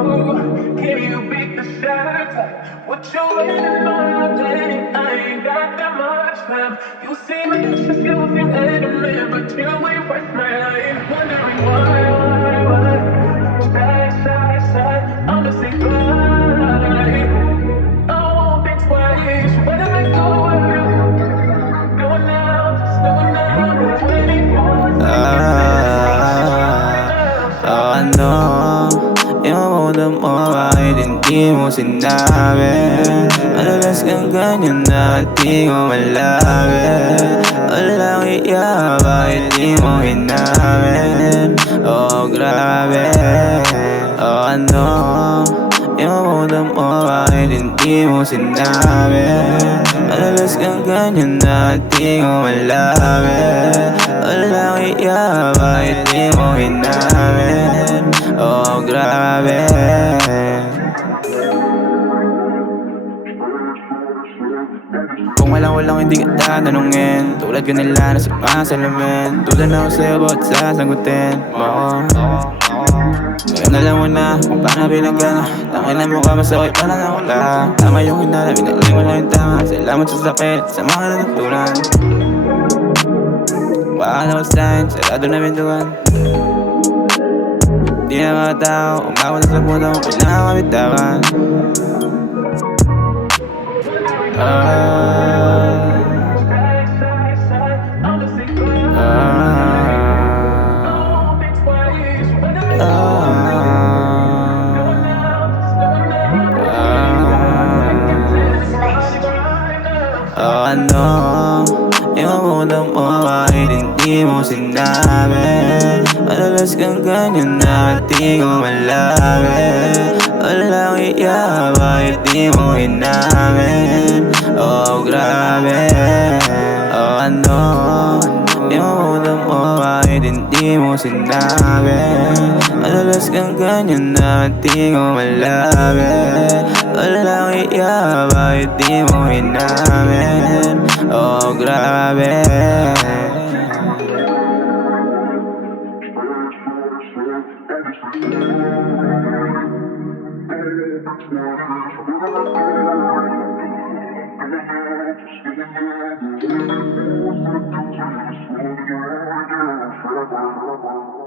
Can you beat the shots? What you waiting on, babe? I ain't got that much time. You seem anxious, you feel adamant, but you ain't worth my life. Wondering why? Side, I'ma say bye. I won't think twice. Where did I go? No one else, no one else. 24/7. Ano, yung mundo mo kahit hindi mo sinabi. Madalas kang ganyan na di ko malabi. Walang iya, bakit di mo hinamin? Oh, grabe. Oh, ano, yung mundo mo kahit hindi mo sinabi. Madalas kang ganyan na di ko malabi. Walang iya, bakit di mo hinamin? Oh, grabe. Kung walang hindi kita tanungin, tulad ka nila na sumasalamin. Tulad na ako sa'yo, ba't sasagutin mo? Ngayon alam mo na kung paano pinagana. Tangin na mukha masakit, parang ako lang. Tama yung hinala, pinagli mo lang yung tama. Salamat sa sakit, sa mga natutunan. Baka na sign, sarado na pintuan. Di na mga tao, umawal sa puta kung kailangan kabitawan. Ano, yung mundo mo kahit hindi mo sinabi. Madalas kang ganyan na di ko malabi. Walang iya, bakit di mo hinamin? Oh, grabe. Oh, ano, yung mundo mo kahit hindi mo sinabi. Madalas kang ganyan na di ko malabi. Walang iya, bakit di mo hinamin? Oh, grabe. Forever.